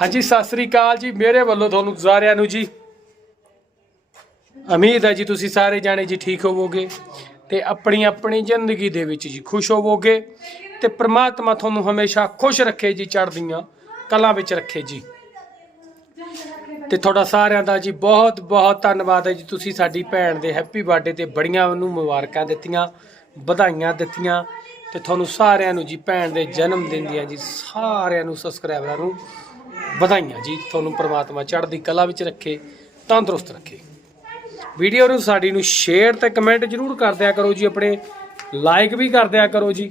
ਹਾਂਜੀ, ਸਤਿ ਸ੍ਰੀ ਅਕਾਲ ਜੀ। ਮੇਰੇ ਵੱਲੋਂ ਤੁਹਾਨੂੰ ਸਾਰਿਆਂ ਨੂੰ ਜੀ ਉਮੀਦ ਹੈ ਜੀ ਤੁਸੀਂ ਸਾਰੇ ਜਾਣੇ ਜੀ ਠੀਕ ਹੋਵੋਗੇ ਤੇ ਆਪਣੀ ਆਪਣੀ ਜ਼ਿੰਦਗੀ ਦੇ ਵਿੱਚ ਜੀ ਖੁਸ਼ ਹੋਵੋਗੇ ਤੇ ਪ੍ਰਮਾਤਮਾ ਤੁਹਾਨੂੰ ਹਮੇਸ਼ਾ ਖੁਸ਼ ਰੱਖੇ ਜੀ, ਚੜ੍ਹਦੀਆਂ ਕਲਾਂ ਵਿੱਚ ਰੱਖੇ ਜੀ। ਤੇ ਤੁਹਾਡਾ ਸਾਰਿਆਂ ਦਾ ਜੀ ਬਹੁਤ ਬਹੁਤ ਧੰਨਵਾਦ ਹੈ ਜੀ। ਤੁਸੀਂ ਸਾਡੀ ਭੈਣ ਦੇ ਹੈਪੀ ਬਰਥਡੇ ਤੇ ਬੜੀਆਂ ਉਹਨੂੰ ਮੁਬਾਰਕਾਂ ਦਿੱਤੀਆਂ, ਵਧਾਈਆਂ ਦਿੱਤੀਆਂ ਤੇ ਤੁਹਾਨੂੰ ਸਾਰਿਆਂ ਨੂੰ ਜੀ ਭੈਣ ਦੇ ਜਨਮ ਦਿਨ ਦੀਆਂ ਜੀ ਸਾਰਿਆਂ ਨੂੰ ਸਬਸਕ੍ਰਾਈਬਰਾਂ ਨੂੰ ਵਧਾਈਆਂ ਜੀ ਤੁਹਾਨੂੰ ਪ੍ਰਮਾਤਮਾ ਚੜ੍ਹਦੀ ਕਲਾ ਵਿੱਚ ਰੱਖੇ, ਤੰਦਰੁਸਤ ਰੱਖੇ। ਵੀਡੀਓ ਨੂੰ ਸਾਡੀ ਨੂੰ ਸ਼ੇਅਰ ਤੇ ਕਮੈਂਟ ਜਰੂਰ ਕਰ ਦਿਆ ਕਰੋ ਜੀ, ਆਪਣੇ ਲਾਈਕ ਵੀ ਕਰ ਦਿਆ ਕਰੋ ਜੀ।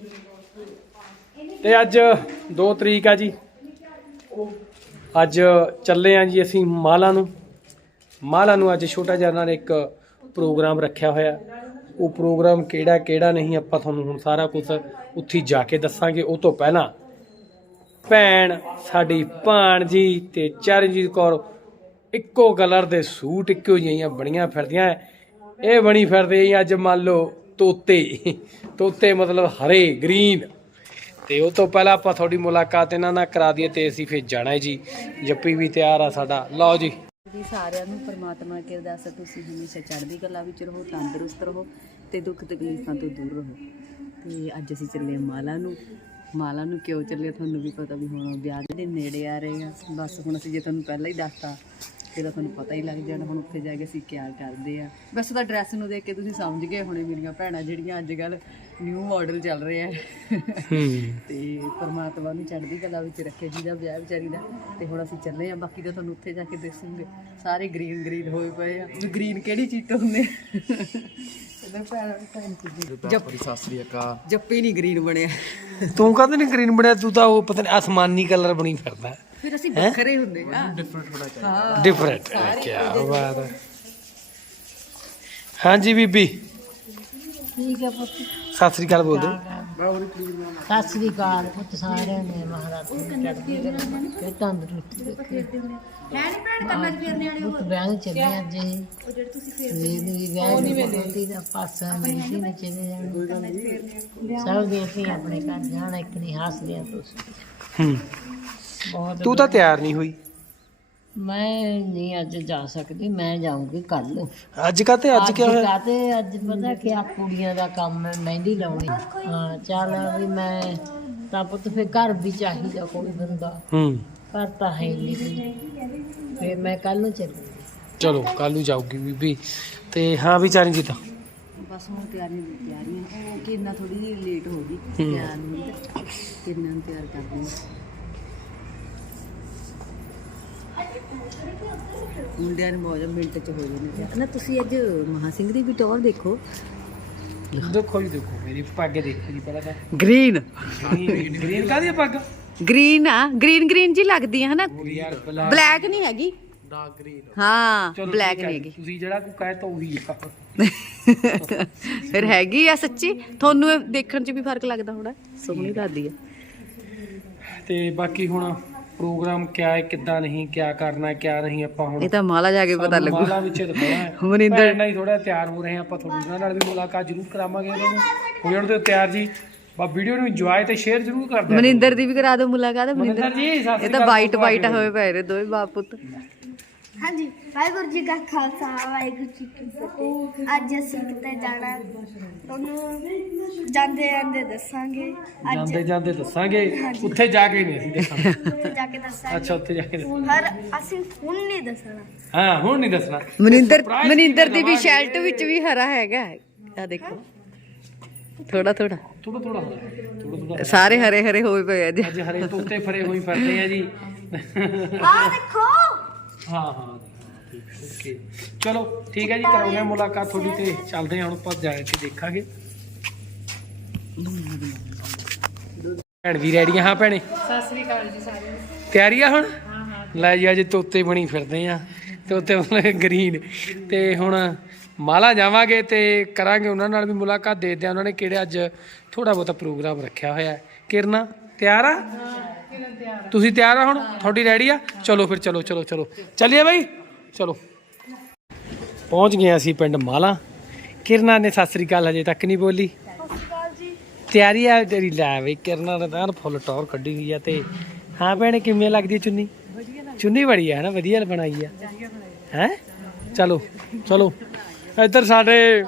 ਤੇ ਅੱਜ 2 ਤਰੀਕ ਆ ਜੀ। ਅੱਜ ਚੱਲੇ ਆ ਜੀ ਅਸੀਂ ਮਾਲਾ ਨੂੰ। ਮਾਲਾ ਨੂੰ ਅੱਜ ਛੋਟਾ ਜਿਹਾ ਇਹਨਾਂ ਨੇ ਇੱਕ ਪ੍ਰੋਗਰਾਮ ਰੱਖਿਆ ਹੋਇਆ। ਉਹ ਪ੍ਰੋਗਰਾਮ ਕਿਹੜਾ ਕਿਹੜਾ ਨਹੀਂ ਆਪਾਂ ਤੁਹਾਨੂੰ ਹੁਣ ਸਾਰਾ ਕੁਝ ਉੱਥੇ ਜਾ ਕੇ ਦੱਸਾਂਗੇ। ਉਹ ਤੋਂ ਪਹਿਲਾਂ ਭੈਣ, ਸਾਡੀ ਭਾਣਜੀ ਤੇ ਚਰਨਜੀਤ ਕੌਰ ਇੱਕੋ ਕਲਰ ਦੇ ਸੂਟ ਇੱਕੋ ਜਿਹੀਆਂ ਬਣੀਆਂ ਫਿਰਦੀਆਂ। ਇਹ ਬਣੀ ਫਿਰਦੇ ਜੀ ਅੱਜ ਮੰਨ ਲਓ ਤੋਤੇ। ਤੋਤੇ ਮਤਲਬ ਹਰੇ, ਗ੍ਰੀਨ। ਤੇ ਉਹ ਤੋਂ ਪਹਿਲਾਂ ਆਪਾਂ ਤੁਹਾਡੀ ਮੁਲਾਕਾਤ ਇਹਨਾਂ ਨਾਲ ਕਰਾ ਦਈਏ ਤੇ ਅਸੀਂ ਫਿਰ ਜਾਣਾ ਹੈ ਜੀ। ਜੱਪੀ ਵੀ ਤਿਆਰ ਆ ਸਾਡਾ। ਲਓ ਜੀ। ਜੀ ਸਾਰਿਆਂ ਨੂੰ ਪਰਮਾਤਮਾ ਅੱਗੇ ਅਰਦਾਸ ਹੈ, ਤੁਸੀਂ ਹਮੇਸ਼ਾ ਚੜ੍ਹਦੀ ਕਲਾ ਵਿੱਚ ਰਹੋ, ਤੰਦਰੁਸਤ ਰਹੋ ਤੇ ਦੁੱਖ ਤਕਲੀਫਾਂ ਤੋਂ ਦੂਰ ਰਹੋ। ਤੇ ਅੱਜ ਅਸੀਂ ਚੱਲੇ ਮਾਲਾ ਨੂੰ। ਮਾਲਾ ਨੂੰ ਕਿਉਂ ਚੱਲੇ ਤੁਹਾਨੂੰ ਵੀ ਪਤਾ ਵੀ ਹੁਣ ਵਿਆਹ ਦੇ ਦਿਨ ਨੇੜੇ ਆ ਰਹੇ ਆ। ਬਸ ਹੁਣ ਅਸੀਂ ਜੇ ਤੁਹਾਨੂੰ ਪਹਿਲਾਂ ਹੀ ਦੱਸਤਾ ਫਿਰ ਤਾਂ ਤੁਹਾਨੂੰ ਪਤਾ ਹੀ ਲੱਗ ਜਾਣਾ ਹੁਣ ਉੱਥੇ ਜਾ ਕੇ ਅਸੀਂ ਕੀ ਕਰਦੇ ਆ। ਵੈਸੇ ਤਾਂ ਡਰੈਸ ਨੂੰ ਦੇਖ ਕੇ ਤੁਸੀਂ ਸਮਝ ਗਏ ਹੋਣੇ ਮੇਰੀਆਂ ਭੈਣਾਂ ਜਿਹੜੀਆਂ ਅੱਜ ਕੱਲ ਨਿਊ ਮਾਡਲ ਚੱਲ ਰਹੇ ਆ। ਹੂੰ ਤੇ ਪਰਮਾਤਮਾ ਨੂੰ ਚੜ੍ਹਦੀ ਕਲਾ ਵਿੱਚ ਰੱਖੇ ਜਿਹਦਾ ਵਿਆਹ ਵਿਚਾਰੀ ਦਾ। ਤੇ ਹੁਣ ਅਸੀਂ ਚੱਲੇ ਆ ਬਾਕੀ ਤਾਂ ਤੁਹਾਨੂੰ ਉੱਥੇ ਜਾ ਕੇ ਦੱਸਾਂਗੇ ਸਾਰੇ ਗ੍ਰੀਨ ਗ੍ਰੀਨ ਹੋਏ ਪਏ ਆ। ਗ੍ਰੀਨ ਕਿਹੜੀ ਚੀਜ਼ ਤੋਂ ਹੁੰਦੇ? ਜੱਪੀ ਨਹੀਂ ਗ੍ਰੀਨ ਬਣਿਆ। ਤੂੰ ਕਹਿੰਦੇ ਨਹੀਂ ਗ੍ਰੀਨ ਬਣਿਆ? ਤੂੰ ਤਾਂ ਉਹ ਪਤਾ ਨਹੀਂ ਅਸਮਾਨੀ ਕਲਰ ਬਣੀ ਫਿਰਦਾ। ਫਿਰ ਅਸੀਂ ਵੱਖਰੇ ਹੁੰਦੇ। ਆ ਡਿਫਰੈਂਟ ਕੀ ਬਾਤ ਹੈ। ਹਾਂਜੀ ਬੀਬੀ। ਠੀਕ ਹੈ ਪੁੱਤ। ਸਤਿ ਸ੍ਰੀ ਅਕਾਲ ਬੋਲ ਦੇ ਸਤਿ ਸ੍ਰੀ ਅਕਾਲ ਪੁੱਤ ਸਾਰਿਆਂ ਨੇ ਮਹਾਰਾਜ ਨੂੰ ਤੰਦਰੁਸਤੀ ਰੱਖੇ। ਹੈ ਨਹੀਂ ਭੈਣ ਕੰਨਾਂ 'ਚ ਫੇਰਨੇ ਵਾਲੇ ਉਹ ਵਿਆਹ ਨੂੰ ਚੱਲੇ ਅੱਜ। ਇਹ ਉਹ ਜਿਹੜੇ ਤੁਸੀਂ ਫੇਰਦੇ ਨੇ ਵਿਆਹ ਨਹੀਂ ਵੇਲੇ। ਦਾ ਪਾਸਾ ਧੀ ਨੇ ਚਲੇ ਜਾਣਾ। ਸਭ ਦੇ ਅਸੀਂ ਆਪਣੇ ਘਰ ਜਾਣਾ ਇੱਕ ਨਹੀਂ ਹੱਸਦੇ ਆ ਤੁਸੀਂ ਹੂੰ। ਬਹੁਤ ਤੂੰ ਤਾਂ ਤਿਆਰ ਨਹੀਂ ਹੋਈ। ਮੈਂ ਨਹੀਂ ਅੱਜ ਜਾ ਸਕਦੀ ਮੈਂ ਜਾਊਂਗੀ ਕੱਲ ਅੱਜ ਕਾ ਤੇ ਅੱਜ ਕੀ ਹੋਇਆ ਕਾਤੇ ਅੱਜ ਪਤਾ ਕਿ ਆ ਕੁੜੀਆਂ ਦਾ ਕੰਮ ਹੈ ਮਹਿੰਦੀ ਲਾਉਣੀ। ਹਾਂ ਚੱਲ ਵੀ ਮੈਂ ਤਾਂ ਪੁੱਤ ਫਿਰ ਘਰ ਵੀ ਚਾਹੀਦਾ ਕੋਈ ਬੰਦਾ। ਹੂੰ। ਘਰ ਤਾਂ ਹੈ ਨਹੀਂ। ਫਿਰ ਮੈਂ ਕੱਲ ਨੂੰ ਚੱਲੂਗੀ ਚਲੋ ਕੱਲ ਨੂੰ ਜਾਊਗੀ ਬੀਬੀ। ਤੇ ਹਾਂ ਵੀ ਚਰਨਜੀਤ ਬਸ ਹੁਣ ਤਿਆਰੀ ਤਿਆਰੀਆਂ ਉਹ ਕਿੰਨਾ ਥੋੜੀ ਜਿਹੀ ਲੇਟ ਹੋ ਗਈ ਤਿਆਰ ਨੂੰ ਕਿੰਨਾ ਤਿਆਰ ਕਰਦੇ ਆ ਮੁੰਡਿਆਂ ਨੂੰ ਬਹੁਤ ਮਿੰਟ ਚ ਹੋ ਜਾਂਦੇ ਤਿਆਰ। ਨਾ ਤੁਸੀਂ ਅੱਜ ਮਹਾ ਸਿੰਘ ਦੀ ਵੀ ਟੌਰ ਦੇਖੋ। ਦੇਖੋ ਜੀ ਦੇਖੋ। ਮੇਰੀ ਪੱਗ ਦੇਖੋ ਜੀ ਪਹਿਲਾਂ ਤਾਂ। ਗ੍ਰੀਨ ਗ੍ਰੀਨ ਕਾਦੀ ਆ ਪੱਗ? ਗ੍ਰੀਨ ਆ ਗ੍ਰੀਨ ਗ੍ਰੀਨ ਜੀ ਲੱਗਦੀ ਆ ਹਨਾ? ਹੋਰ ਯਾਰ ਬਲਾ ਬਲੈਕ ਨਹੀਂ ਹੈਗੀ। ਡਾਰਕ ਗ੍ਰੀਨ ਹਾਂ ਚਲੋ ਬਲੈਕ ਠੀਕ ਹੈ ਨਹੀਂ ਹੈਗੀ। ਤੁਸੀਂ ਜਿਹੜਾ ਕੋ ਕਹੇ ਤਾਂ ਉਹੀ ਆ। ਫਿਰ ਹੈਗੀ ਆ ਸੱਚੀ। ਤੁਹਾਨੂੰ ਇਹ ਦੇਖਣ ਚ ਵੀ ਫ਼ਰਕ ਲੱਗਦਾ ਹੋਣਾ। ਸੋਹਣੀ ਲੱਗਦੀ ਆ। ਤੇ ਬਾਕੀ ਹੁਣ ਪ੍ਰੋਗਰਾਮ ਕਿਆ ਹੈ ਕਿੱਦਾਂ ਨਹੀਂ ਕਿਆ ਕਰਨਾ ਕਿਆ ਨਹੀਂ ਆਪਾਂ ਹੁਣ ਇਹ ਤਾਂ ਮਾਲਾ ਜਾ ਕੇ ਪਤਾ ਲੱਗੂ। ਮਾਲਾ ਵਿੱਚ ਦਿਖਾਉਣਾ ਹੈ। ਮਨਿੰਦਰ- ਭੈਣ ਨਾਲ ਹੀ ਥੋੜਾ ਤਿਆਰ ਹੋ ਰਹੇ ਹਾਂ ਆਪਾਂ ਤੁਹਾਡੇ ਉਹਨਾਂ ਨਾਲ ਵੀ ਮੁਲਾਕਾਤ ਜ਼ਰੂਰ ਕਰਾਵਾਂਗੇ ਉਹਨਾਂ ਨੂੰ। ਹੋ ਜਾਣ ਤਿਆਰ ਜੀ। ਬਾ ਵੀਡੀਓ ਨੂੰ ਇੰਜੋਏ ਤੇ ਸ਼ੇਅਰ ਜ਼ਰੂਰ ਕਰ ਦਿਓ ਮਨਿੰਦਰ ਦੀ ਵੀ ਕਰਾ ਦਿਓ ਮੁਲਾਕਾਤ। ਮਨਿੰਦਰ ਜੀ ਇਹ ਤਾਂ ਵਾਈਟ ਵਾਈਟ ਹੋਏ ਪਏ ਦੋਵੇਂ ਬਾਪ ਪੁੱਤ। ਹਾਂਜੀ ਵਾਹਿਗੁਰੂ ਜੀ ਕਾ ਖਾਲਸਾ ਵਾਹਿਗੁਰੂ ਜੀ ਕੀ ਫਤਿਹ। ਅੱਜ ਅਸੀਂ ਕਿਤੇ ਜਾਣਾ ਤੁਹਾਨੂੰ ਜਾਂਦੇ ਜਾਂਦੇ ਦੱਸਾਂਗੇ। ਅੱਜ ਜਾਂਦੇ ਜਾਂਦੇ ਦੱਸਾਂਗੇ ਉੱਥੇ ਜਾ ਕੇ ਨਹੀਂ ਅਸੀਂ ਦੱਸਾਂਗੇ ਉੱਥੇ ਜਾ ਕੇ ਦੱਸਾਂਗੇ। ਅੱਛਾ ਉੱਥੇ ਜਾ ਕੇ ਦੱਸਾਂਗੇ। ਪਰ ਅਸੀਂ ਹੁਣ ਨਹੀਂ ਦੱਸਣਾ। ਹਾਂ ਹੁਣ ਨਹੀਂ ਦੱਸਣਾ। ਮਨਿੰਦਰ Surprise ਮਨਿੰਦਰ ਦੀ ਵੀ ਦੇਵਾਂਗੇ। ਸ਼ਰਟ ਵਿੱਚ ਵੀ ਹਰਾ ਹੈਗਾ। ਆ ਦੇਖੋ। ਥੋੜਾ ਥੋੜਾ ਥੋੜਾ ਥੋੜਾ ਥੋੜਾ ਥੋੜਾ ਸਾਰੇ ਹਰੇ ਹਰੇ ਹੋਏ ਪਏ ਅੱਜ ਅੱਜ ਹਰੇ ਤੋਤੇ ਫਰੇ ਹੋਈ ਫਿਰਦੇ ਆ ਜੀ। ਆ ਦੇਖੋ। ਹਾਂ ਹਾਂ ਓਕੇ ਚਲੋ ਠੀਕ ਹੈ ਜੀ ਕਰਾਉਂਦੇ ਹਾਂ ਮੁਲਾਕਾਤ ਤੁਹਾਡੀ ਤੇ ਚੱਲਦੇ ਹਾਂ ਹੁਣ ਆਪਾਂ ਜਾ ਕੇ ਦੇਖਾਂਗੇ। ਭੈਣ ਵੀ ਰੈਡੀ ਆ ਹਾਂ ਭੈਣੇ? ਸਤਿ ਸ੍ਰੀ ਅਕਾਲ ਜੀ ਸਾਰੇ ਤਿਆਰੀ ਆ ਹੁਣ? ਲੈ ਜੀ ਅੱਜ ਤੋਤੇ ਬਣੀ ਫਿਰਦੇ ਆ ਤੋਤੇ ਮਤਲਬ ਗ੍ਰੀਨ ਤੇ ਹੁਣ ਮਾਲਾ ਜਾਵਾਂਗੇ ਤੇ ਕਰਾਂਗੇ ਉਹਨਾਂ ਨਾਲ ਵੀ ਮੁਲਾਕਾਤ ਦੇਖਦੇ ਆ ਉਹਨਾਂ ਨੇ ਕਿਹੜੇ ਅੱਜ ਥੋੜਾ ਬਹੁਤਾ ਪ੍ਰੋਗਰਾਮ ਰੱਖਿਆ ਹੋਇਆ ਹੈ। ਕਿਰਨਾ ਤਿਆਰ ਆ? ਤੁਸੀਂ ਤਿਆਰ ਆ ਹੁਣ? ਤੁਹਾਡੀ ਰੈਡੀ ਆ? ਚਲੋ ਫਿਰ, ਚਲੋ ਚਲੋ ਚਲੋ। ਚੱਲੀਏ ਬਾਈ? ਚਲੋ। ਪਹੁੰਚ ਗਏ ਅਸੀਂ ਪਿੰਡ ਮਾਲਾ। ਕਿਰਨਾ ਨੇ ਸਤਿ ਸ੍ਰੀ ਅਕਾਲ ਹਜੇ ਤੱਕ ਨਹੀਂ ਬੋਲੀ। ਤਿਆਰੀ ਆ ਤੇਰੀ। ਲੈ ਬਈ, ਕਿਰਨਾ ਨੇ ਤਾਂ ਫੁੱਲ ਟੌਰ ਕੱਢੀ ਹੋਈ ਆ ਤੇ। ਹਾਂ ਭੈਣੇ, ਕਿਵੇਂ ਲੱਗਦੀ ਚੁੰਨੀ? ਚੁੰਨੀ ਬੜੀ ਆ ਨਾ, ਵਧੀਆ ਬਣਾਈ ਆ। ਹੈ? ਚਲੋ ਚਲੋ। ਇੱਧਰ ਸਾਡੇ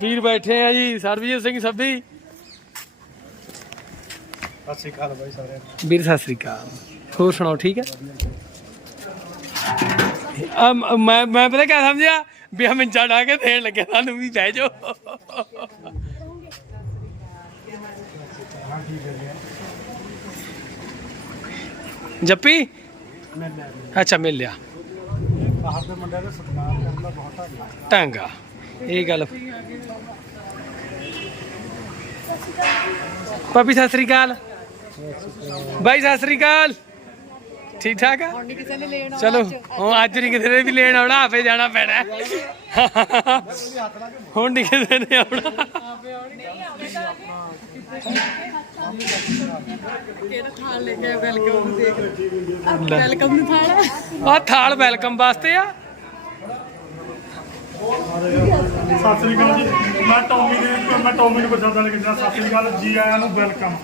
ਵੀਰ ਬੈਠੇ ਆ ਜੀ, ਸਰਬਜੀਤ ਸਿੰਘ ਸੱਭੀ। ਸਤਿ ਸ਼੍ਰੀ ਅਕਾਲ ਬਾਈ ਸਾਰਿਆਂ ਨੂੰ। ਵੀਰ ਸਤਿ ਸ੍ਰੀ ਅਕਾਲ। ਹੋਰ ਸੁਣਾਓ ਠੀਕ ਹੈ? ਆ ਮ- ਮੈਂ ਮੈਂ ਪਤਾ ਕਿਆ ਸਮਝਿਆ? ਵੀ ਹਮ ਇੰਚਾ ਡਾ ਕੇ ਦੇਣ ਲੱਗਿਆ ਸਾਨੂੰ ਵੀ ਬਹਿ ਜਾਓ। ਜੱਪੀ? ਅੱਛਾ ਮਿਲ ਲਿਆ। ਬਾਹਰ ਦੇ ਮੁੰਡਿਆਂ ਦਾ ਸਤਿਕਾਰ ਕਰਨ ਦਾ ਬਹੁਤ ਧੰਨਵਾਦ। ਟਾਂਗਾ ਇਹ ਗੱਲ ਪਾਪੀ ਸਤਿ ਸ੍ਰੀ ਅਕਾਲ। ਬਾਈ ਸਤਿ ਸ੍ਰੀ ਅਕਾਲ। ਠੀਕ ਠਾਕ ਆ? ਚਲੋ ਹੁਣ ਅੱਜ ਨਹੀਂ ਕਿਸੇ ਨੇ ਵੀ ਲੈਣ ਆਉਣਾ ਆਪੇ ਜਾਣਾ ਪੈਣਾ। ਹੁਣ ਨਹੀਂ ਕਿਸੇ ਨੇ ਆਉਣਾ। ਵੈਲਕਮ ਨੂੰ ਥਾਲਾ ਆ ਥਾਲ ਵੈਲਕਮ ਵਾਸਤੇ ਆ। ਸਤਿ ਸ੍ਰੀ ਅਕਾਲ ਜੀ। ਮੈਂ ਟੌਮੀ ਦੇ ਮੈਂ ਟੌਮੀ ਨੂੰ ਪਛਾਣਦਾ ਨਹੀਂ ਕਿੰਨਾ ਸਤਿ ਸ੍ਰੀ ਅਕਾਲ ਜੀ ਆਇਆਂ ਨੂੰ ਵੈਲਕਮ।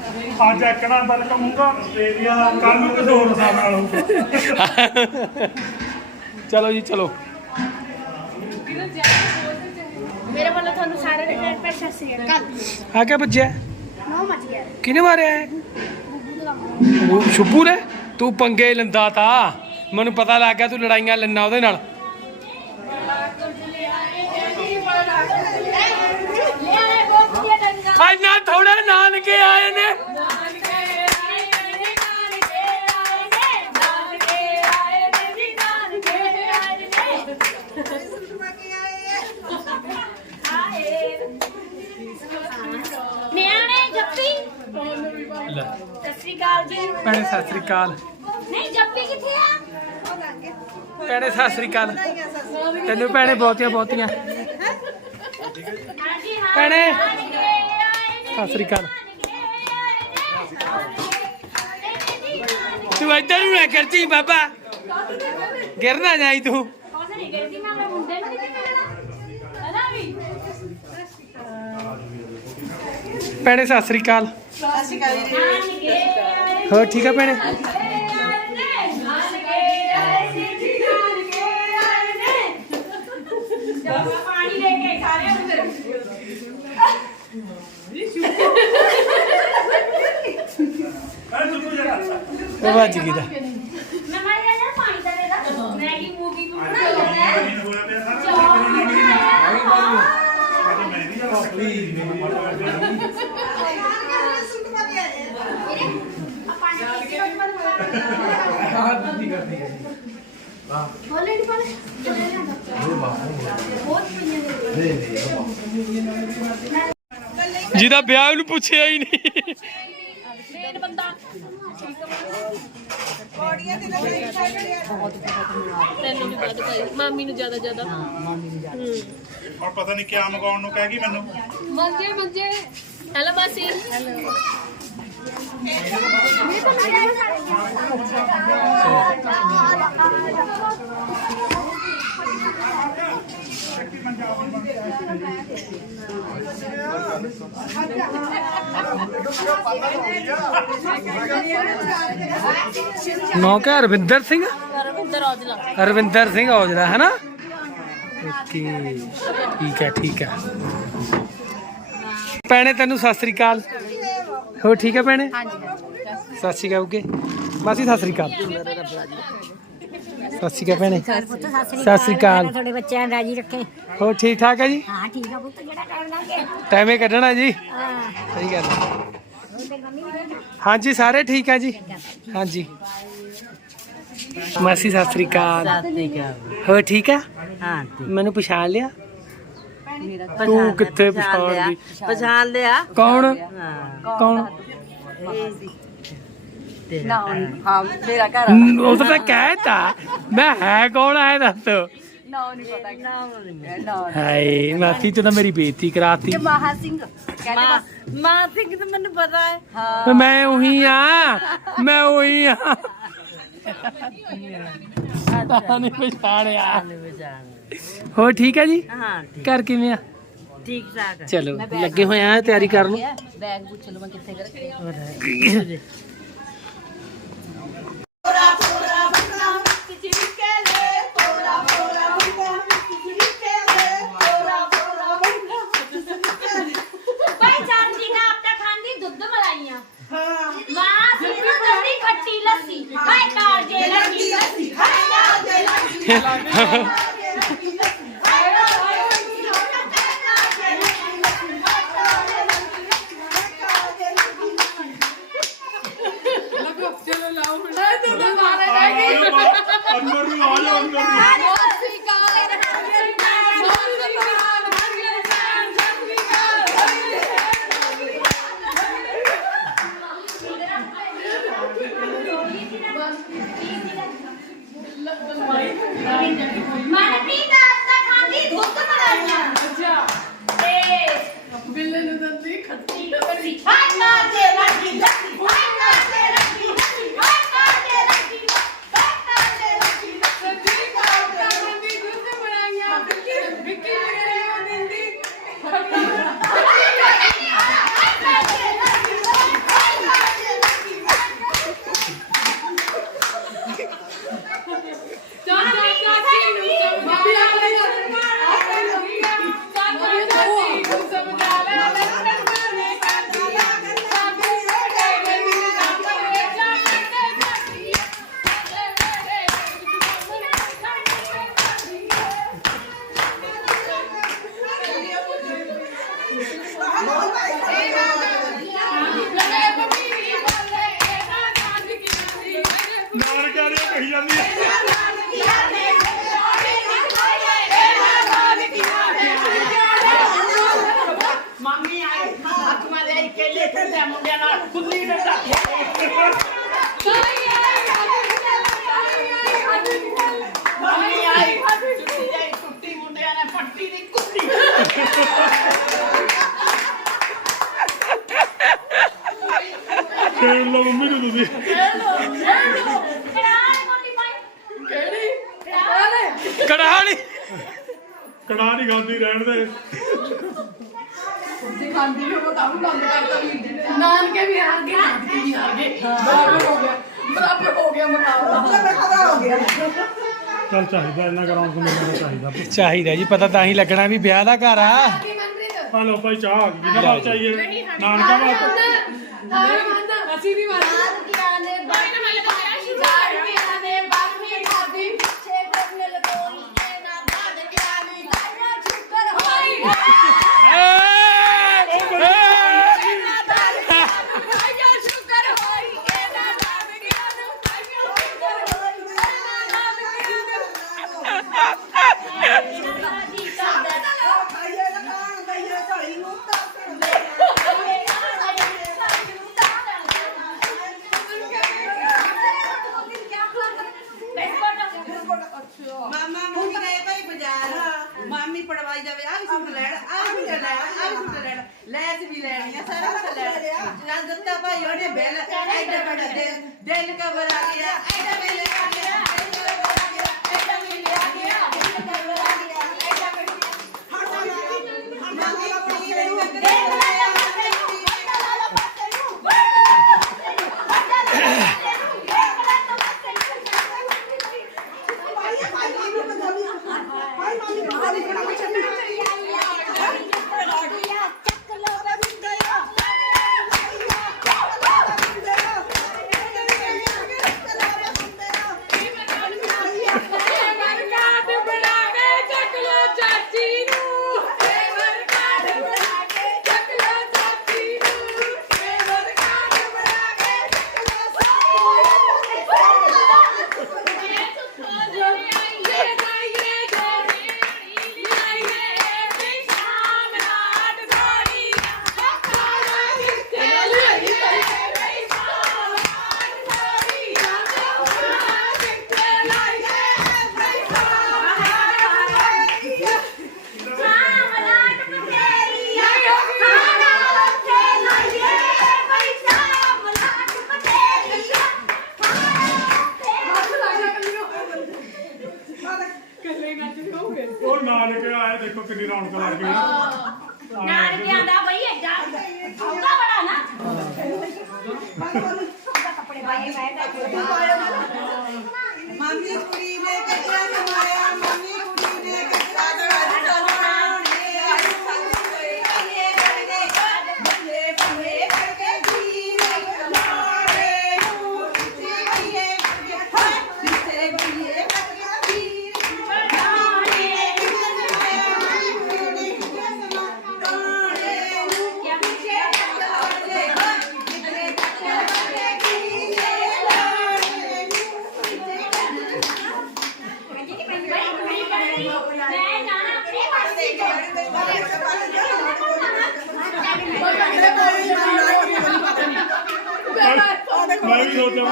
ਅੱਜ ਇੱਕ ਨਾਲ ਵੈਲਕਮ ਹੋਊਗਾ ਆਸਟ੍ਰੇਲੀਆ ਦਾ ਕੱਲ ਨੂੰ ਕਿਸੇ ਹੋਰ ਹਿਸਾਬ ਨਾਲ ਹੋਊਗਾ। ਚਲੋ ਜੀ ਚਲੋ। ਮੇਰੇ ਵੱਲੋਂ ਤੁਹਾਨੂੰ ਸਾਰਿਆਂ ਨੂੰ ਪਿਆਰ ਭੇਟ ਸਤਿ ਸ੍ਰੀ ਅਕਾਲ। ਆ ਕੇ ਵੱਜਿਆ ਨੋ ਮਚ ਗਿਆ। ਕਿਹਨੇ ਮਾਰਿਆ ਹੈ ਉਹ ਸ਼ੁਭੂ ਨੇ ਤੂੰ ਪੰਗੇ ਲੰਦਾ ਤਾ। ਮੈਨੂੰ ਪਤਾ ਲੱਗ ਗਿਆ ਤੂੰ ਲੜਾਈਆਂ ਲੈਣਾ ਉਹਦੇ ਨਾਲ। ਇੰਨਾ ਥੋੜੇ ਨਾਨਕੇ ਆਏ ਨੇ। ਨਿਆਣੇ ਜੱਪੀ ਲੈ। ਸਤਿ ਸ੍ਰੀ ਅਕਾਲ ਜੀ। ਭੈਣੇ ਸਤਿ ਸ੍ਰੀ ਅਕਾਲ। ਨਹੀਂ ਜੱਪੀ ਕਿੱਥੇ ਆ? ਭੈਣੇ ਸਤਿ ਸ੍ਰੀ ਅਕਾਲ। ਤੈਨੂੰ ਭੈਣੇ ਬਹੁਤੀਆਂ ਬਹੁਤੀਆਂ ਹਾਂਜੀ ਹਾਂ। ਭੈਣੇ। ਸਤਿ ਸ੍ਰੀ ਅਕਾਲ। ਨਾਨਕੇ ਤੂੰ ਇੱਧਰ ਨੂੰ ਨਾ ਕਰਤੀ ਬਾਬਾ। ਗਿਰ ਨਾ ਜਾਈ ਤੂੰ। ਭੈਣੇ, ਸਤਿ ਸ੍ਰੀ ਅਕਾਲ। ਹੋਰ ਠੀਕ ਆ ਭੈਣੇ ਨਾਨਕੇ ਆਏ ਨੇ ਜੀ ਨਾਨਕੇ ਆਏ ਨੇ ਜਦੋਂ ਪਾਣੀ ਲੈ ਕੇ ਸਾਰੇ ਅੰਦਰ ਉਹ ਵੱਜ ਗਈ ਜਿਹਦਾ ਵਿਆਹ ਨੂੰ ਪੁੱਛਿਆ ਹੀ ਨਹੀਂ। ਮੇਨ ਬੰਦਾ ਤੈਨੂੰ ਵੀ ਵੱਧ ਪਾਈ ਮਾਮੀ ਨੂੰ ਜ਼ਿਆਦਾ ਜ਼ਿਆਦਾ ਹੁਣ ਪਤਾ ਨਹੀਂ ਕਿਆ ਮਗਾਉਣ ਨੂੰ ਕਹਿ ਗਈ ਮੈਨੂੰ। ਮੰਜੇ ਮੰਜੇ ਹੈਲੋ ਮਾਸੀ ਨੌ ਕਾ ਰਵਿੰਦਰ ਸਿੰਘ? ਰਵਿੰਦਰ ਔਜਲਾ। ਰਵਿੰਦਰ ਸਿੰਘ ਔਜਲਾ ਹੈ ਨਾ? ਓਕੇ ਠੀਕ ਹੈ ਠੀਕ ਹੈ। ਭੈਣੇ ਤੈਨੂੰ ਸਤਿ ਸ੍ਰੀ ਅਕਾਲ। ਹੋ ਠੀਕ ਹੈ ਭੈਣੇ? ਸਤਿ ਸ੍ਰੀ ਅਕਾਲ ਓਕੇ। ਮਾਸੀ ਸਤਿ ਸ੍ਰੀ ਅਕਾਲ। ਸਤਿ ਸ੍ਰੀ ਅਕਾਲ ਭੈਣੇ। ਸਤਿ ਸ੍ਰੀ ਅਕਾਲ ਤੁਹਾਡੇ ਬੱਚਿਆਂ ਨੂੰ ਰਾਜੀ ਰੱਖੇ। ਹੋ ਠੀਕ ਠਾਕ ਹੈ ਜੀ? ਹਾਂ ਠੀਕ ਆ ਪੁੱਤ ਜਿਹੜਾ ਟਾਈਮ ਲੱਗ ਟਾਈਮੇ ਕੱਢਣਾ ਜੀ। ਹਾਂ। ਸਹੀ ਗੱਲ ਹੈ। ਆ। ਹਾਂਜੀ ਸਾਰੇ ਠੀਕ ਹੈ ਜੀ? ਹਾਂਜੀ। ਮਾਸੀ ਸਤਿ ਸ੍ਰੀ ਅਕਾਲ। ਹੋ ਠੀਕ ਹੈ ਹਾਂ ਮੈਨੂੰ ਪਛਾਣ ਲਿਆ? ਤੂੰ ਕਿੱਥੇ ਪਛਾਣਦੀ ਪਛਾਣ ਲਿਆ। ਕੌਣ? ਹਾਂ। ਕੌਣ ਤੇਰਾ ਹਾਂ ਮੇਰਾ ਘਰ ਨ- ਉਹ ਤਾਂ ਮੈਂ ਕਹਿਤਾ ਮੈਂ ਹੈ ਕੌਣ ਹੈ ਦੱਸ। ਨਾ ਨਹੀਂ ਪਤਾ ਨਾ ਹਾਏ ਮਾਸੀ ਤੂੰ ਤਾਂ ਮੇਰੀ ਬੇਇੱਜ਼ਤੀ ਕਰਾਤੀ। ਮਹਾ ਸਿੰਘ ਕਹਿੰਦੇ ਮਾਂ ਸਿੰਘ ਤਾਂ ਮੈਨੂੰ ਪਤਾ ਹੈ। ਮੈਂ ਉਹੀ ਆ ਮੈਂ ਉਹੀ ਆ। ਨਹੀਂ ਪਛਾਣਿਆ। ਪਛਾਣ ਹੋ ਠੀਕ ਹੈ ਜੀ? ਹਾਂ ਠੀਕ। ਘਰ ਕਿਵੇਂ ਆ? ਠੀਕ ਠਾਕ ਚਲੋ ਲੱਗੇ ਹੋਏ ਆ ਤਿਆਰੀ ਕਰਨ ਨੂੰ ਬੈਗ ਪੁੱਛ ਲਓ ਮੈਂ ਕਿੱਥੇ ਰੱਖਿਆ ਮੰਮੀ ਆਈ ਹੱਥ ਮਾ ਲੈ ਕੇ ਲੈ ਕੇ ਤੇ ਮੁੰਡਿਆਂ ਨਾਲ ਖੁੱਲੀ ਡੰਡਾ ਮੰਮੀ ਆਈ ਟੁੱਟੀ ਜਾਈ ਟੁੱਟੀ ਮੁੰਡਿਆਂ ਨੇ ਪੱਟੀ ਦੀ ਕੁੱਤੀ। ਖੇਡ ਲਓ ਮੰਮੀ ਨੂੰ ਤੁਸੀਂ। ਕੜਾਹਣੀ ਕੜਾ ਨਹੀਂ ਖਾਂਦੀ ਰਹਿਣ ਦੇ। ਨਾਨਕੇ ਵੀ ਗਏ। ਨਾਨਕੇ ਵੀ ਹਾਰ ਗਏ। ਬਰਾਬਰ ਹੋ ਗਿਆ। ਬਰਾਬਰ ਹੋ ਗਿਆ ਮੁਕਾਬਲਾ ਚੱਲ ਚਾਹੀਦਾ ਇੰਨਾ ਗਰਾਉਂਡ ਤੋਂ ਮੈਨੂੰ ਚਾਹੀਦਾ। ਚਾਹੀਦਾ ਜੀ ਪਤਾ ਤਾਂ ਹੀ ਲੱਗਣਾ ਵੀ ਵਿਆਹ ਦਾ ਘਰ ਆ। ਆ ਲਓ ਭਾਈ ਚਾਹ ਆ ਗਈ। ਵਾਸਤੇ ਚਾਹੀਏ। ਨਾਨਕਾ ਵਾਸਤੇ ਹਾਰ ਮੰਨ। ਅਸੀਂ ਨਹੀਂ ਮੰਨ। ਮਾਮਾ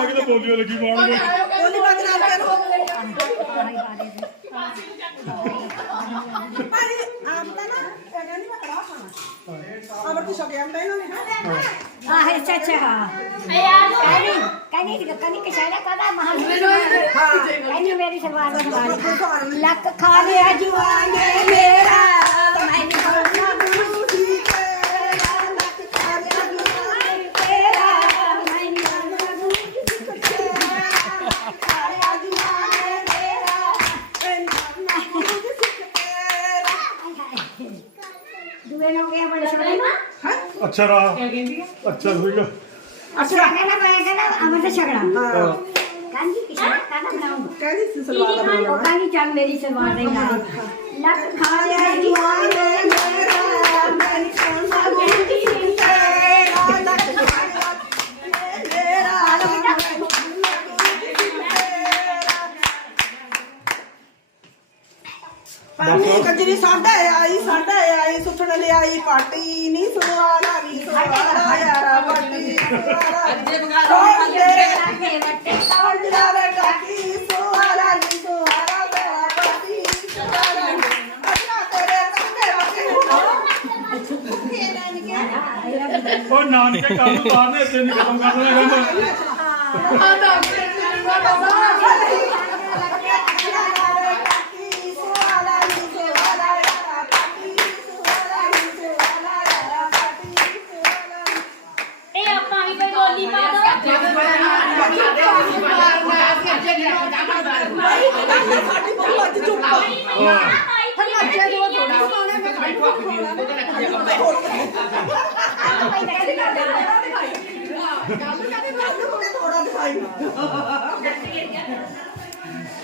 ਮੈਂ ਕਿਤੇ ਪੋਲੀਓ ਲੱਗੀ ਪਾਉਣਗੇ ਬੋਲੀ ਬਾਤ ਨਾਲ ਕਰੋ। ਭਾਈ ਆਪ ਤਾਂ ਨਾ ਕਹਿੰਦਾ ਨਹੀਂ ਮੈਂ ਕੜਾ ਖਾਣਾ। ਅਮਰ ਤੂੰ ਸਕਿਆ ਮੈਂ ਇਹਨਾਂ ਨੇ ਹਾਂ? ਆਹ ਅੱਛਾ ਅੱਛਾ ਯਾਰ ਕਨੀ ਕਨੀ ਕਨੀ ਕਿਸ਼ਾਰਾ ਕਦਾ ਮਹਾਨ ਕਨੀ ਮੇਰੀ ਸਲਵਾਰ ਦਾ ਸਵਾਲ। ਲੱਕ ਖਾ ਲਿਆ ਜਵਾਨ ਨੇ ਮੇਰਾ ਮੈਂ ਨਹੀਂ ਕਰਨਾ ਗੁਰੂ ਜੀ ਤੇਰਾ ਲੱਕ ਖਾ ਲਿਆ ਜਵਾਨ ਨੇ ਤੇਰਾ ਮੈਂ ਨਹੀਂ ਕਰਨਾ ਗੁਰੂ ਜੀ ਤੇਰਾ ਖਾ ਲਿਆ ਜਵਾਨ ਨੇ ਮੇਰਾ ਮੈਂ ਨਹੀਂ ਕਰਨਾ ਗੁਰੂ ਜੀ ਤੇਰਾ ਦੂਏ ਨੂੰ ਗਿਆ ਬੜੇ ਸੋਹਣੇ ਅੱਛਾ ਰਾ। ਅੱਛਾ ਹੋਈਗਾ ਅੱਛਾ ਕਹਿੰਦਾ ਮੈਂ ਕਹਿੰਦਾ ਅਮਰ ਛਗੜਾ ਹਾਂ। ਕਹਿੰਦੀ ਕਿਸ਼ਾਰਾ ਕਾਹਦਾ ਬਣਾਉਂਗਾ ਕਹਿੰਦੀ ਸੀ ਸਲਵਾਰ ਦਾ ਉਹ ਕਹਿੰਦੀ ਚੱਲ ਮੇਰੀ ਸਲਵਾਰ ਦੇ ਨਾਲ ਲੱਕ ਖਾ ਲਿਆ ਜਵਾਨ। ਨੇ ਮੇਰਾ ਮੈਂ ਨਹੀਂ ਖਾਂਦਾ ਗੁਰੂ ਜੀ ਤੇਰਾ ਲੱਕ ਖਾ ਲਿਆ ਮੇਰਾ ਪਾਣੀ ਕੰਜਰੀ ਸਾਡਾ ਆਈ ਸਾਡਾ ਆਈ ਲਿਆਈ ਪਾਟੀ ਨਹੀਂ ਸੁਆਰਾ ਨਹੀਂ ਸੁਆਰਾ ਯਾਰਾ ਪਾਟੀ ਅੱਗੇ ਬਗਾ ਦੇ ਵੱਟੇ ਕੰਜਰਾ ਵੇ ਕਾਕੀ ਸੁਆਰਾ ਨਹੀਂ ਸੁਆਰਾ ਮੇਰਾ ਪਾਟੀ ਸੁਆਰਾ ਅੱਛਾ ਤੇਰੇ ਕੰਗੇ ਵਾਕੇ ਉਹ ਨਾਨਕੇ ਕੰਮ ਬਾਹਰ ਨੇ ਇੱਥੇ ਨਹੀਂ ਖਤਮ ਕਰ ਦੇਣਾ ਕੰਮ ਆ। ਤਾਂ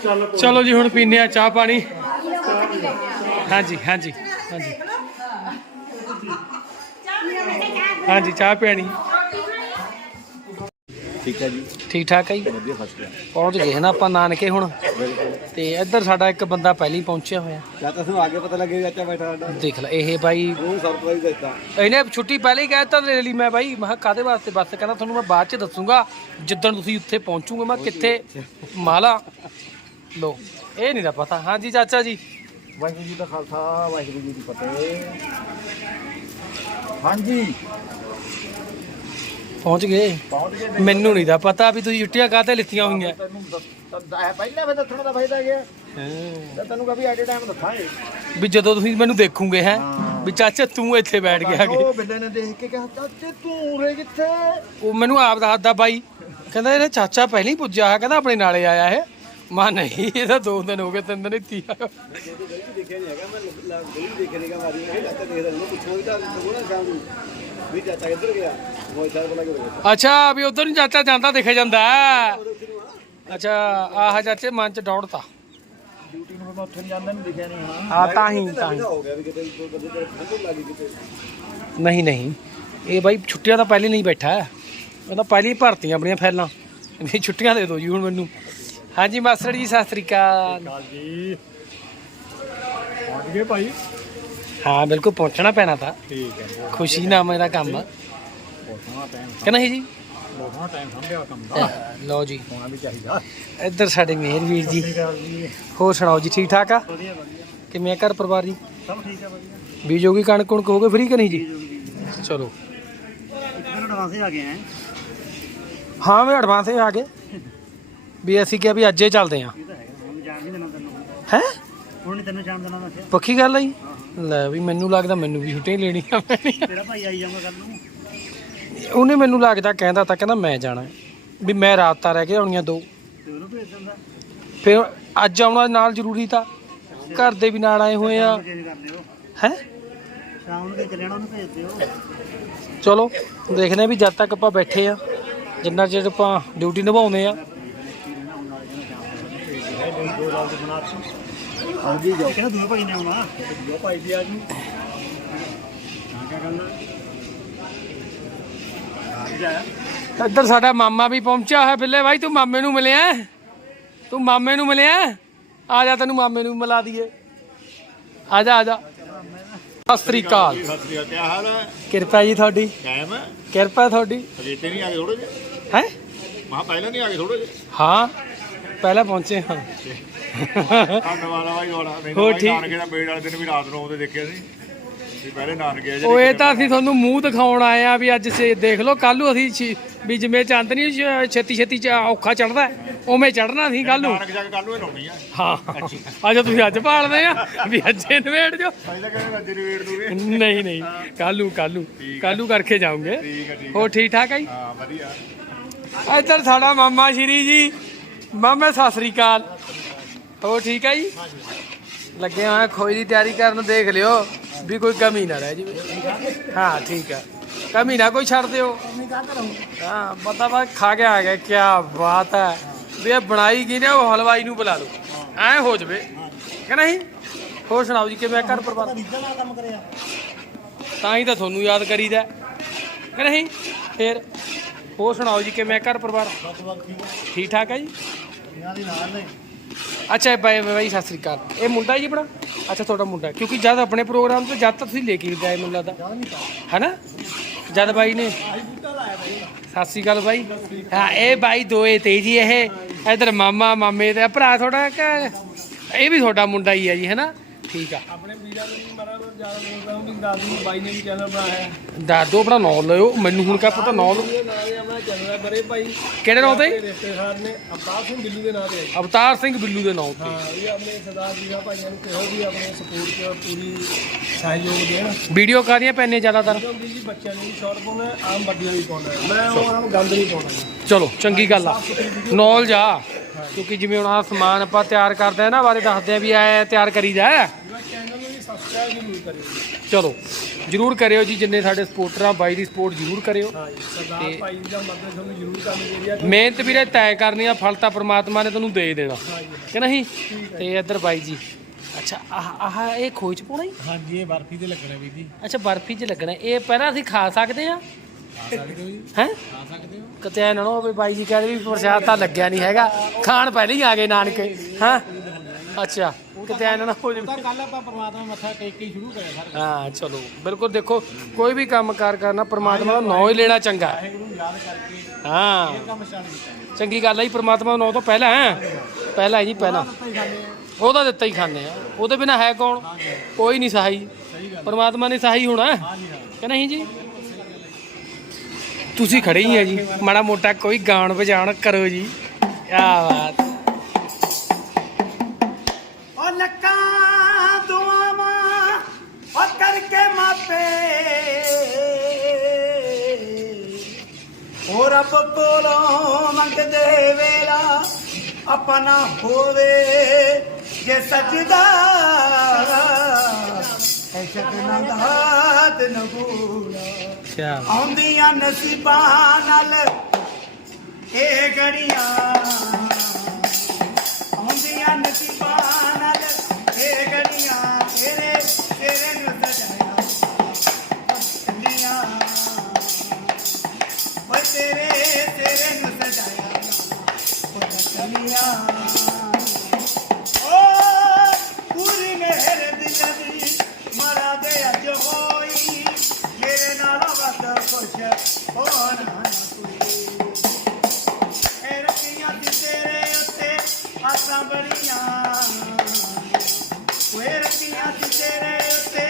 ਚੱਲ ਚਲੋ ਜੀ ਹੁਣ ਪੀਨੇ ਆ ਚਾਹ ਪਾਣੀ ਹਾਂਜੀ ਹਾਂਜੀ ਹਾਂਜੀ ਹਾਂਜੀ ਚਾਹ ਪਿਆਣੀ ਠੀਕ ਹੈ ਜੀ। ਠੀਕ ਠਾਕ ਹੈ ਜੀ? ਵਧੀਆ ਫਸਟ ਕਲਾਸ ਪਹੁੰਚ ਗਏ ਨਾ ਆਪਾਂ ਨਾਨਕੇ ਹੁਣ। ਤੇ ਇੱਧਰ ਸਾਡਾ ਇੱਕ ਬੰਦਾ ਪਹਿਲਾਂ ਹੀ ਪਹੁੰਚਿਆ ਹੋਇਆ। ਜਾਂ ਤਾਂ ਤੁਹਾਨੂੰ ਆਗੇ ਪਤਾ ਲੱਗੇਗਾ ਚਾਚਾ ਬੈਠਾ ਸਾਡਾ। ਦੇਖ ਲੈ ਇਹ ਬਾਈ ਉਹ ਸਰਪ੍ਰਾਈਜ਼ ਦਿੱਤਾ ਇਹਨੇ ਛੁੱਟੀ ਪਹਿਲੇ ਹੀ ਕਹਿ ਦਿੱਤਾ ਲੈ ਲਈ। ਮੈਂ ਬਾਈ ਮੈਂ ਕਿਹਾ ਕਾਹਦੇ ਵਾਸਤੇ? ਬੱਸ ਕਹਿੰਦਾ ਤੁਹਾਨੂੰ ਮੈਂ ਬਾਅਦ ਚ ਦੱਸੂਗਾ ਜਿੱਦਣ ਤੁਸੀਂ ਉੱਥੇ ਪਹੁੰਚੋਗੇ। ਮੈਂ ਕਿੱਥੇ? ਮਾਲਾ। ਲੋ ਇਹ ਨਹੀਂ ਦਾ ਪਤਾ। ਹਾਂਜੀ ਚਾਚਾ ਜੀ। ਵਾਹਿਗੁਰੂ ਜੀ ਦਾ ਖਾਲਸਾ ਵਾਹਿਗੁਰੂ ਜੀ ਦੀ ਫਤਿਹ। ਹਾਂਜੀ। ਪਹੁੰਚ ਗਏ। ਪਹੁੰਚ ਗਏ ਮੈਨੂੰ ਨਹੀਂ ਦਾ ਪਤਾ ਵੀ ਤੁਸੀਂ ਛੁੱਟੀਆਂ ਕਾਹਤੇ ਲਿੱਤੀਆਂ ਹੋਈਆਂ। ਤੈਨੂੰ ਦੱਸ ਇਹ ਪਹਿਲਾਂ ਮੈਂ ਦੱਸਣ ਦਾ ਫਾਇਦਾ ਗਿਆ ਤੇ ਤੈਨੂੰ ਕभी ਐਟ ਟਾਈਮ ਦੱਸਾਂਗੇ ਵੀ ਜਦੋਂ ਤੁਸੀਂ ਮੈਨੂੰ ਦੇਖੋਗੇ ਹੈ ਵੀ ਚਾਚਾ ਤੂੰ ਇੱਥੇ ਬੈਠ ਗਿਆ ਕਿ। ਉਹ ਬਿੱਲੇ ਨੇ ਦੇਖ ਕੇ ਕਿਹਾ ਚਾਚੇ ਤੂੰ ਉਰੇ ਕਿੱਥੇ? ਉਹ ਮੈਨੂੰ ਆਪ ਦੱਸਦਾ ਬਾਈ। ਕਹਿੰਦਾ ਇਹਦਾ ਚਾਚਾ ਪਹਿਲਾਂ ਹੀ ਪੁੱਜਿਆ ਹੈ ਕਹਿੰਦਾ ਆਪਣੇ ਨਾਲੇ ਆਇਆ ਇਹ ਮਾ ਨਹੀਂ ਇਹਦਾ ਦੋ ਦਿਨ ਹੋ ਗਏ ਤਿੰਨ ਦਿਨ ਇੱਥੇ ਹੀ ਆਇਆ ਦੇਖਿਆ ਨਹੀਂ ਹੈਗਾ ਮੈਂ ਗਲੀ ਦੇਖ ਲੇਗਾ ਮਾਰੀ ਮੈਂ ਚਾਚਾ ਦੇਖਦਾ ਉਹਨੂੰ ਪੁੱਛਾਂ ਵੀ ਤਾਂ ਸ਼ਾਮ ਨੂੰ ਵੀ ਚਾਚਾ ਗਿਆ ਕੇ ਅੱਛਾ ਵੀ ਉਧਰ ਨੂੰ ਚਾਚਾ ਜਾਂਦਾ ਦਿਖ ਜਾਂਦਾ ਹੈ। ਅੱਛਾ ਆਹ ਚਾਚੇ ਮਨ ਚ ਦੌੜਤਾ ਡਿਊਟੀ ਨੂੰ ਮੈਂ ਉੱਥੇ ਨੂੰ ਜਾਂਦਾ ਨਹੀਂ ਦਿਖਿਆ ਨਹੀਂ ਹੋਣਾ ਹਾਂ ਤਾਂ ਹੀ ਤਾਂ ਹੀ। ਹੋ ਗਿਆ ਵੀ ਕਿਤੇ ਕੋਈ ਬੰਦੇ ਤੇ ਠੰਡ ਲੱਗੀ ਕਿਤੇ। ਨਹੀਂ ਨਹੀਂ। ਇਹ ਬਾਈ ਛੁੱਟੀਆਂ ਤਾਂ ਪਹਿਲੇ ਨਹੀਂ ਬੈਠਾ। ਇਹ ਤਾਂ ਪਹਿਲੇ ਹੀ ਭਰਤੀਆਂ ਆਪਣੀਆਂ ਫੈਲਾਂ। ਵੀ ਛੁੱਟੀਆਂ ਦੇ ਦਿਓ ਜੀ ਹੁਣ ਮੈਨੂੰ। ਹਾਂਜੀ ਮਾਸਟਰ ਜੀ ਸਤਿ ਸ੍ਰੀ ਅਕਾਲ। ਕਾਲ ਜੀ। ਪਹੁੰਚ ਗਏ ਭਾਈ। ਹਾਂ ਬਿਲਕੁਲ ਪਹੁੰਚਣਾ ਪੈਣਾ ਤਾਂ। ਠੀਕ ਹੈ। ਖੁਸ਼ੀ ਨਾਲ ਮੇਰਾ ਕੰਮ ਆ। ਕਿ ਨਹੀਂ ਜੀ ਬਹੁਤ ਸੋਹਣਾ ਟਾਈਮ ਸੰਭਿਆ ਕੰਮ ਦਾ। ਲਓ ਜੀ। ਹੋਣਾ ਵੀ ਚਾਹੀਦਾ। ਇੱਧਰ ਸਾਡੇ ਮੇਹਰ ਵੀਰ ਜੀ। ਹੋਰ ਸੁਣਾਓ ਜੀ ਠੀਕ ਠਾਕ ਆ? ਵਧੀਆ ਵਧੀਆ। ਕਿਵੇਂ ਆ ਘਰ ਪਰਿਵਾਰ ਜੀ? ਸਭ ਠੀਕ ਹੈ ਵਧੀਆ। ਬੀਜੋਗੀ ਕਣਕ ਕੁਣਕ ਹੋ ਗਏ ਫ੍ਰੀ ਕਿ ਨਹੀਂ ਜੀ? ਚਲੋ। ਐਡਵਾਂਸ ਆ ਗਏ ਹੈ ਹਾਂ ਵੀ ਐਡਵਾਂਸ ਹੀ ਆ ਗਏ। ਵੀ ਅਸੀਂ ਕਿਹਾ ਵੀ ਅੱਜ ਹੀ ਚੱਲਦੇ ਆਂ ਹੈ? ਹੁਣ ਤੈਨੂੰ ਜਾਣ ਦੇਣਾ ਪੱਕੀ ਗੱਲ ਆ ਜੀ? ਲੈ ਵੀ ਮੈਨੂੰ ਲੱਗਦਾ ਮੈਨੂੰ ਵੀ ਛੁੱਟੀਆਂ ਹੀ ਲੈਣੀਆਂ ਪੈਣੀਆਂ। ਤੇਰਾ ਭਾਈ ਆਈ ਜਾਊਗਾ ਕੱਲ ਨੂੰ? ਉਹਨੇ ਮੈਨੂੰ ਲੱਗਦਾ ਕਹਿੰਦਾ ਤਾਂ ਕਹਿੰਦਾ ਮੈਂ ਜਾਣਾ। ਵੀ ਮੈਂ ਰਾਤ ਤਾਂ ਰਹਿ ਕੇ ਆਉਣੀਆਂ ਦੋ। ਤੇ ਉਹਨੂੰ ਭੇਜ ਦਿੰਦਾ? ਫਿਰ ਅੱਜ ਆਉਣਾ ਨਾਲ ਜ਼ਰੂਰੀ ਤਾਂ। ਘਰ ਦੇ ਵੀ ਨਾਲ ਆਏ ਹੋਏ ਆ। ਚੇਂਜ ਕਰ ਲਿਓ ਹੈ? ਸ਼ਾਮ ਨੂੰ ਕਿਤੇ ਲੈਣਾ ਉਹਨੂੰ ਭੇਜ ਦਿਓ। ਚਲੋ ਦੇਖਦੇ ਆ ਵੀ ਜਦ ਤੱਕ ਆਪਾਂ ਬੈਠੇ ਆ ਜਿੰਨਾ ਚਿਰ ਆਪਾਂ ਡਿਊਟੀ ਨਿਭਾਉਂਦੇ ਆ। ਦੋ ਹਾਂਜੀ ਜਾਓ। ਕਹਿੰਦਾ ਦੂਏ ਭਾਈ ਨੇ ਆਉਣਾ? ਦੂਆ ਭਾਈ ਵੀ ਆ ਜੂ ਹਾਂ ਕਿਆ ਕਰਨਾ ਇੱਧਰ ਸਾਡਾ ਮਾਮਾ ਵੀ ਪਹੁੰਚਿਆ ਹੈ ਬਿੱਲੇ ਭਾਈ ਤੂੰ ਮਾਮੇ ਨੂੰ ਮਿਲਿਆ ਤੂੰ ਮਾਮੇ ਨੂੰ ਮਿਲਿਆ ਆ ਜਾ ਤੈਨੂੰ ਮਾਮੇ ਨੂੰ ਮਿਲਾ ਦਈਏ। ਆ ਜਾ ਆ ਜਾ। ਸਤਿ ਸ੍ਰੀ ਅਕਾਲ। ਕਿਰਪਾ ਜੀ ਤੁਹਾਡੀ। ਕਾਇਮ ਕਿਰਪਾ ਤੁਹਾਡੀ। ਅਜੇ ਤੇ ਨਹੀਂ ਆ ਗਏ ਥੋੜੇ ਜਿਹੇ? ਹੈ? ਮਾ ਪਹਿਲਾਂ ਨਹੀਂ ਆ ਗਏ ਥੋੜੇ ਜਿਹੇ? ਹਾਂ ਪਹਿਲਾਂ ਪਹੁੰਚੇ ਹਾਂ। ਧੰਨਵਾਦ ਆ ਬਾਈ ਤੁਹਾਡਾ ਨਹੀਂ ਹੋਰ ਤਾਂ ਠੀਕ। ਨਾਨਕੇ ਦਾ ਮੇੜ ਵਾਲੇ ਦਿਨ ਵੀ ਰਾਤ ਨੂੰ ਆਉਂਦੇ ਦੇਖਿਆ ਸੀ ਵੀ ਪਹਿਲੇ ਨਾਨਕੇ ਆ ਉਹ ਇਹ ਤਾਂ ਅਸੀਂ ਤੁਹਾਨੂੰ ਮੂੰਹ ਦਿਖਾਉਣ ਆਏ ਆ ਵੀ ਅੱਜ ਸੇ ਦੇਖ ਲਓ ਕੱਲ ਨੂੰ ਅਸੀਂ ਛੀ- ਵੀ ਜਿਵੇਂ ਚੰਦ ਨਹੀਂ ਛ- ਛੇਤੀ ਛੇਤੀ ਚ ਔਖਾ ਚੜਦਾ ਉਵੇਂ ਚੜਨਾ ਸੀ ਕੱਲ ਨੂੰ। ਨਾਨਕ ਜਾ ਕੇ ਕੱਲ ਨੂੰ ਹੀ ਲਾਉਣੀ ਆ। ਹਾਂ ਅੱਜ ਤੁਸੀਂ ਅੱਜ ਭਾਲਦੇ ਆ ਵੀ ਅੱਜੇ ਨਵੇੜ ਜੋ ਪਹਿਲਾਂ ਕਹਿੰਦੇ ਰੱਜੇ ਨੂੰ ਵੇੜ ਦੂਗੇ। ਨਹੀਂ ਨਹੀਂ ਕੱਲ ਕੱਲ ਕੱਲ ਕਰਕੇ ਜਾਉਂਗੇ ਠੀਕ ਹੈ ਠੀਕ ਠੀਕ ਠਾਕ ਹੈ ਜੀ? ਹਾਂ ਵਧੀਆ। ਇੱਧਰ ਸਾਡਾ ਮਾਮਾ ਸ਼੍ਰੀ ਜੀ। ਮਾਮੇ ਸਤਿ ਸ੍ਰੀ ਅਕਾਲ। ਹੋ ਠੀਕ ਹੈ ਜੀ? ਲੱਗੇ ਹੋਏ ਖੋਈ ਦੀ ਤਿਆਰੀ ਕਰਨ, ਦੇਖ ਲਿਓ ਵੀ ਕੋਈ ਕਮੀ ਨਾ ਰਹਿ ਜਾਵੇ। ਹਾਂ, ਠੀਕ ਹੈ ਕਮੀ ਨਾ ਕੋਈ ਛੱਡ ਦਿਓ। ਹਾਂ ਪਤਾ ਬਾ ਖਾ ਕੇ ਆ ਗਿਆ ਕੀ ਬਾਤ ਹੈ ਵੀ ਇਹ ਬਣਾਈ ਗਈ ਨੇ, ਉਹ ਹਲਵਾਈ ਨੂੰ ਬੁਲਾ ਲਓ। ਐ ਹੋ ਜਵੇ। ਕਿ ਨਹੀਂ? ਹੋਰ ਸੁਣਾਓ ਜੀ, ਕਿਵੇਂ ਆ ਘਰ ਪਰਿਵਾਰ? ਤਾਂ ਹੀ ਤਾਂ ਤੁਹਾਨੂੰ ਯਾਦ ਕਰੀਦਾ। ਕਿ ਨਹੀਂ? ਫੇਰ, ਹੋਰ ਸੁਣਾਓ ਜੀ, ਕਿਵੇਂ ਆ ਘਰ ਪਰਿਵਾਰ? ਠੀਕ ਠਾਕ ਹੈ ਜੀ? ਅੱਛਾ ਬਾਈ ਬਾਈ, ਸਤਿ ਸ੍ਰੀ ਅਕਾਲ। ਇਹ ਮੁੰਡਾ ਜੀ ਆਪਣਾ? ਅੱਛਾ, ਤੁਹਾਡਾ ਮੁੰਡਾ ਕਿਉਂਕਿ ਜਦ ਆਪਣੇ ਪ੍ਰੋਗਰਾਮ ਤੇ ਜਦ ਤੱਕ ਤੁਸੀਂ ਲੈ ਕੇ ਨਹੀਂ ਗਏ ਮੈਨੂੰ ਲੱਗਦਾ। ਹੈਨਾ? ਜਦ ਬਾਈ ਨੇ ਸਤਿ ਸ੍ਰੀ ਅਕਾਲ ਬਾਈ। ਹਾਂ, ਇਹ ਬਾਈ ਦੋਏ ਤੇ ਜੀ, ਇਹ ਇਧਰ ਮਾਮਾ, ਮਾਮੇ ਤੇ ਭਰਾ ਥੋੜਾ ਇਹ ਵੀ ਤੁਹਾਡਾ ਮੁੰਡਾ ਹੀ ਹੈ ਜੀ, ਹੈਨਾ? ਠੀਕ ਆ। ਆਪਣੇ ਵੀਰਾਂ ਨੂੰ ਵੀ ਮਾਰਾ ਜ਼ਿਆਦਾ ਬੋਲਦਾ ਹਾਂ ਵੀ ਦਾਦੂ ਬਾਈ ਨੇ ਵੀ ਚੈਨਲ ਬਣਾਇਆ ਦਾਦੋ ਆਪਣਾ ਨਾਂ ਲਿਓ ਮੈਨੂੰ ਹੁਣ ਕਾ ਪਤਾ ਨਾਂ ਲਓ ਇਹ ਨਾਲੇ ਆਪਣਾ ਚੈਨਲ ਹੈ ਬਰੇ ਭਾਈ। ਕਿਹੜੇ ਨਾਂ ਤੇ? ਰਿਸ਼ਤੇਦਾਰ ਨੇ ਅਵਤਾਰ ਸਿੰਘ ਬਿੱਲੂ ਦੇ ਨਾਂ ਤੇ ਹੈ ਜੀ। ਅਵਤਾਰ ਸਿੰਘ ਬਿੱਲੂ ਦੇ ਨਾਂ ਤੇ। ਹਾਂ ਇਹ ਆਪਣੇ ਸਰਦਾਰ ਜੀਗਾ ਭਾਈਆਂ ਨੂੰ ਕਿਹੋ ਵੀ ਆਪਣੇ ਸਪੋਰਟ ਚ ਪੂਰੀ ਸਹਿਯੋਗ ਦੇਣ। ਵੀਡੀਓ ਕਾਹਦੀਆਂ ਪੈਣੇ ਜ਼ਿਆਦਾਤਰ? ਕਿਉਂਕਿ ਜੀ ਬੱਚਿਆਂ ਨੂੰ ਵੀ ਸ਼ੌਰਟ ਪਾਉਣਾ ਹੈ, ਆਮ ਵੱਡੀਆਂ ਵੀ ਪਾਉਣਾ। ਹੈ। ਮੈਂ ਉਹ ਆਮ ਗੰਦ ਨਹੀਂ ਪਾਉਣਾ ਜੀ। ਚਲੋ ਚੰਗੀ ਗੱਲ ਆ। ਨੌਲੇਜ ਆ। ਕਿਉਂਕਿ ਜਿਵੇਂ ਹੁਣ ਆ ਸਮਾਨ ਆਪਾਂ ਤਿਆਰ ਕਰਦੇ ਆ ਨਾ ਬਾਰੇ ਦੱਸਦੇ ਆ ਵੀ ਐ ਤਿਆਰ ਕਰੀਦਾ ਹੈ। ਮੈਂ ਚੈਨਲ ਨੂੰ ਵੀ ਸਬਸਕ੍ਰਾਈਬ ਜ਼ਰੂਰ ਕਰਿਓ ਚਲੋ ਜਰੂਰ ਕਰਿਓ ਜੀ ਜਿੰਨੇ ਸਾਡੇ ਸਪੋਰਟਰ ਆ ਬਾਈ ਦੀ ਸਪੋਰਟ ਜਰੂਰ ਕਰਿਓ। ਹਾਂ ਜੀ ਸਰਦਾਰ ਭਾਈ ਦਾ ਮਦਦ ਤੁਹਾਨੂੰ ਜ਼ਰੂਰ ਕਰਨੀ ਚਾਹੀਦੀ ਹੈ ਮਿਹਨਤ ਵੀਰੇ ਤੈਅ ਕਰਨੀ ਆ ਫਲ ਤਾਂ ਪ੍ਰਮਾਤਮਾ ਨੇ ਤੈਨੂੰ ਦੇ ਦੇਣਾ। ਕਿ ਨਹੀਂ? ਤੇ ਇੱਧਰ ਬਾਈ ਜੀ। ਅੱਛਾ ਆਹ ਆਹ ਇਹ ਖੋਜ ਚ ਪਾਉਣਾ ਜੀ? ਹਾਂਜੀ ਇਹ ਬਰਫੀ ਤੇ ਲੱਗਣਾ ਵੀ ਜੀ। ਅੱਛਾ ਬਰਫੀ 'ਚ ਲੱਗਣਾ। ਇਹ ਪਹਿਲਾਂ ਅਸੀਂ ਖਾ ਸਕਦੇ ਆ? ਸਕਦੇ ਹੋ ਜੀ। ਹੈ? ਖਾ ਸਕਦੇ ਹੋ। ਕਿਤੇ ਐ ਨਾ ਹੋਵੇ ਬਾਈ ਜੀ ਕਹਿੰਦੇ ਵੀ ਪ੍ਰਸ਼ਾਦ ਤਾਂ ਲੱਗਿਆ ਨਹੀਂ ਹੈਗਾ। ਖਾਣ ਪਹਿਲਾਂ ਹੀ ਆ ਗਏ ਨਾਨਕੇ। ਹਾਂ? ਅੱਛਾ ਕਿਤੇ ਐ ਨਾ ਹੋ ਜਾਵੇ। ਕੱਲ ਆਪਾਂ ਪਰਮਾਤਮਾ ਮੱਥਾ ਟੇਕ ਕੇ ਹੀ ਸ਼ੁਰੂ ਕਰਿਆ ਸਰ। ਹਾਂ ਚਲੋ ਬਿਲਕੁਲ ਦੇਖੋ ਕੋਈ ਵੀ ਕੰਮ ਕਾਰ ਕਰਨਾ ਪ੍ਰਮਾਤਮਾ ਦਾ ਨਾਂ ਹੀ ਲੈਣਾ ਚੰਗਾ। ਹੈ। ਵਾਹਿਗੁਰੂ ਨੂੰ ਯਾਦ ਕਰਕੇ ਹਾਂ। ਕੰਮ ਸਟਾਰਟ ਕੀਤਾ ਚੰਗੀ ਗੱਲ ਹੈ ਜੀ ਪ੍ਰਮਾਤਮਾ ਦਾ ਨਾਂ ਤੋਂ ਪਹਿਲਾਂ ਹੈ। ਪਹਿਲਾਂ ਹੈ ਜੀ ਪਹਿਲਾਂ। ਉਹਦਾ ਦਿੱਤਾ ਹੀ ਖਾਂਦੇ ਆ। ਉਹਦੇ ਬਿਨਾ ਹੈ ਕੌਣ? ਕੋਈ ਨਹੀਂ ਸਹਾਈ। ਪ੍ਰਮਾਤਮਾ ਨੇ ਸਹਾਈ ਹੋਣਾ। ਹੈ। ਕਿ ਨਹੀਂ ਜੀ? ਤੁਸੀਂ ਖੜੇ ਹੀ ਆ ਜੀ। ਮਾੜਾ ਮੋਟਾ ਕੋਈ ਗਾਣ ਵਜਾਣ ਕਰੋ ਜੀ। ਕੀ ਬਾਤ। ਲੱਕਾਂ ਦੁਆਵਾਂ ਉਹ ਕਰਕੇ ਮਾਪੇ। ਉਹ ਰੱਬ ਕੋਲੋਂ ਮੰਗਦੇ ਵੇਲਾ ਆਪਣਾ ਹੋਵੇ ਜੇ ਸਜਦਾ। ਐ ਸ਼ਕਨਾਂ ਦਾ ਦਿਨ ਬੂਲਾ ਕੀ ਆਉਂਦੀਆਂ ਨਸੀਬਾਂ ਨਾਲ ਇਹ ਗੜੀਆਂ ਆਉਂਦੀਆਂ ਨਸੀਬਾਂ ਤੇਰੇ ਉੱਤੇ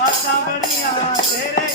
ਆਸਾਂ ਬੜੀਆਂ ਤੇਰੇ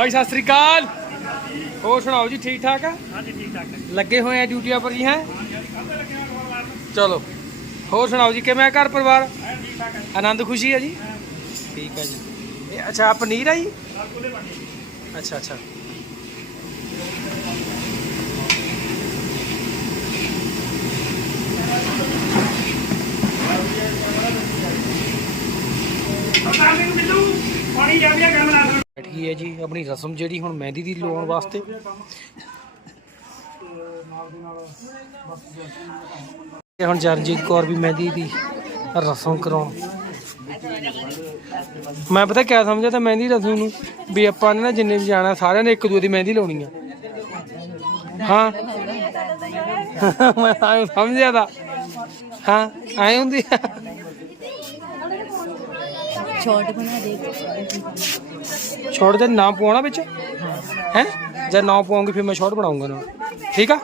ਬਾਈ ਸਤਿ ਸ੍ਰੀ ਅਕਾਲ। ਹੋਰ ਸੁਣਾਓ ਜੀ ਠੀਕ ਠਾਕ ਆ? ਹਾਂਜੀ ਠੀਕ ਠਾਕ ਲੱਗੇ ਹੋਏ ਆ ਡਿਊਟੀਆਂ ਪਰ ਜੀ ਹੈ? ਚਲੋ ਹੋਰ ਸੁਣਾਓ ਜੀ ਕਿਵੇਂ ਆ ਘਰ ਪਰਿਵਾਰ? ਆਨੰਦ ਖੁਸ਼ੀ ਹੈ ਜੀ? ਠੀਕ ਹੈ ਜੀ। ਇਹ ਅੱਛਾ ਆਹ ਪਨੀਰ ਆ ਜੀ? ਅੱਛਾ ਅੱਛਾ। ਪਾਣੀ ਜਾ ਰਿਹਾ ਕੈਮਰਾ ਹੈ ਜੀ? ਆਪਣੀ ਰਸਮ ਜਿਹੜੀ ਹੁਣ ਮਹਿੰਦੀ ਦੀ ਲਾਉਣ ਵਾਸਤੇ। ਤੇ ਹੁਣ ਚਰਨਜੀਤ ਕੌਰ ਵੀ ਮਹਿੰਦੀ ਦੀ ਰਸਮ ਕਰਾਉਣ। ਮੈਂ ਪਤਾ ਕਿਆ ਸਮਝਿਆ ਤਾਂ ਮਹਿੰਦੀ ਰਸਮ ਨੂੰ, ਵੀ ਆਪਾਂ ਨੇ ਨਾ ਜਿੰਨੇ ਵੀ ਜਾਣਾ, ਸਾਰਿਆਂ ਨੇ ਇੱਕ ਦੂਜੇ ਦੀ ਮਹਿੰਦੀ ਲਾਉਣੀ ਆ। ਹਾਂ। ਮੈਂ ਸਮਝਿਆ ਤਾਂ। ਹਾਂ, ਐ ਹੁੰਦੀ ਛੋਟ ਬਣਾ ਦੇ। ਸ਼ਾਰਟ ਦੇ ਨਾ ਪਵਾਉਣਾ ਵਿੱਚ? ਹੈ। ਜੇ ਨਾ ਪਵਾਉਂਗੀ ਫਿਰ ਮੈਂ ਸ਼ਾਰਟ ਬਣਾਉਂਗਾ ਨਾ। ਠੀਕ ਆ?